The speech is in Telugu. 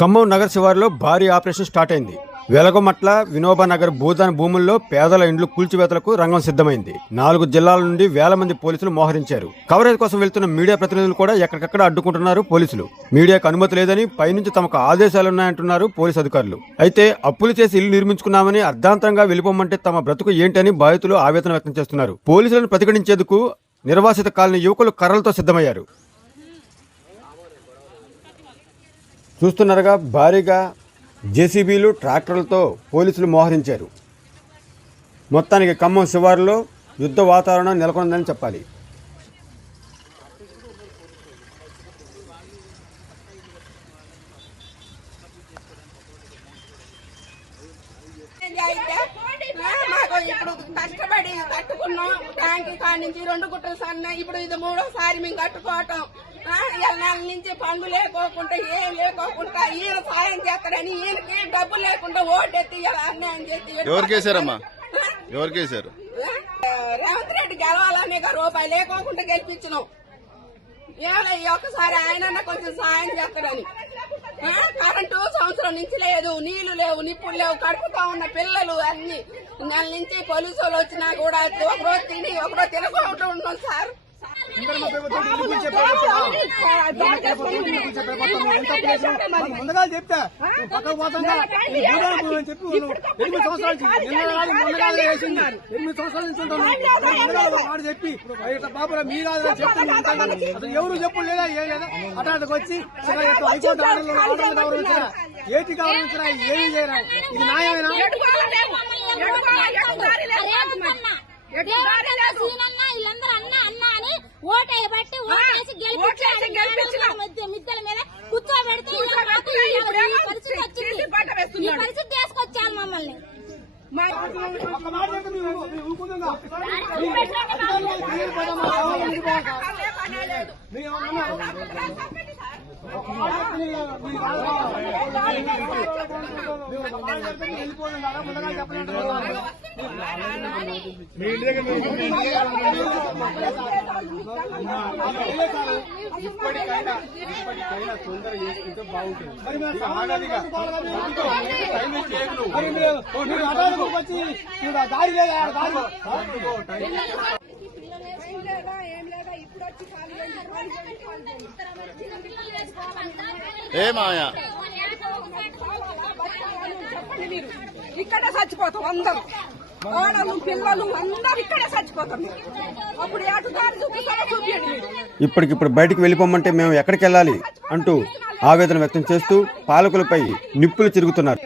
ఖమ్మం నగర శివారులో భారీ ఆపరేషన్ స్టార్ట్ అయింది. వెలగమట్ల, వినోబా నగర్ భూదాన్ భూముల్లో పేదల ఇండ్లు కూల్చివేతలకు రంగం సిద్ధమైంది. 4 జిల్లాల నుండి వేల మంది పోలీసులు మోహరించారు. కవరేజ్ కోసం వెళ్తున్న మీడియా ప్రతినిధులు కూడా ఎక్కడికక్కడ అడ్డుకుంటున్నారు పోలీసులు. మీడియాకు అనుమతి లేదని పైనుంచి తమకు ఆదేశాలున్నాయంటున్నారు పోలీసు అధికారులు. అయితే అప్పులు చేసి ఇల్లు నిర్మించుకున్నామని అర్ధాంతరంగా వెళ్ళిపోమంటే తమ బ్రతుకు ఏంటని బాధితులు ఆవేదన వ్యక్తం చేస్తున్నారు. పోలీసులను ప్రతిఘటించేందుకు నిర్వాసిత కాలనీ యువకులు కర్రలతో సిద్ధమయ్యారు. చూస్తున్నారుగా, భారీగా జేసీబీలు, ట్రాక్టర్లతో పోలీసులు మోహరించారు. మొత్తానికి ఖమ్మం శివారులో యుద్ధ వాతావరణం నెలకొందని చెప్పాలి. ఇప్పుడు కష్టపడి కట్టుకున్నాం. ట్యాంక్ కాడి నుంచి 2 గుట్టలు సన్న, ఇప్పుడు ఇది 3వ మేము కట్టుకోవటం. నెల నుంచి పనులు లేకోకుండా ఏం లేకోకుండా ఈయన సాయం చేస్తారని ఈయనకి డబ్బులు లేకుండా ఓటెత్తి అన్యాయం చేసి ఎవరికేసారమ్మా? ఎవరికేసారు? రేవంత్ రెడ్డి గెలవాలనే రూపాయి లేకోకుండా గెలిపించినాం. ఏమైనా ఒక్కసారి ఆయన కొంచెం సాయం చేస్తారని. కరెంటు సంవత్సరం నుంచి లేదు, నీళ్లు లేవు, నిప్పులు లేవు, కడుపుతా ఉన్న పిల్లలు అన్ని. నెల నుంచి పోలీసు వాళ్ళు వచ్చినా కూడా ఒకరోజు తిని ఒకరోజు తినకుండా ఉన్నాం సార్. ముందుగా చెప్తా పక్కకు పోతుందా 8 సంవత్సరాల నుంచి ఉంటాను చెప్పి బాబు మీ కాదు చెప్తాను. అసలు ఎవరు చెప్పు లేదా ఏం లేదా అటాటకు వచ్చి హైకోర్టు ఆర్డర్లు గౌరవించరా, ఏటి గౌరవించరా, ఏమి చేయరా? ఇది న్యాయమేనా? మిద్దెల మీద కూర్చోబెడితే పరిస్థితి తీసుకొచ్చాను మమ్మల్ని. ఇప్పటికైనా తొందర చేసుకుంటే బాగుంటుంది. దారి లేదా ఏమాయా ఇక్కడ చచ్చిపోతాం అందరూ, ఆడలు పిల్లలు అందరూ ఇక్కడే చచ్చిపోతాం. అప్పుడు ఏటుదారి చూపిస్తారో చూపించండి. ఇప్పటికిప్పుడు బయటికి వెళ్ళిపోమంటే మేము ఎక్కడికి వెళ్ళాలి అంటూ ఆవేదన వ్యక్తం చేస్తూ పాలకులపై నిప్పులు తిరుగుతున్నారు.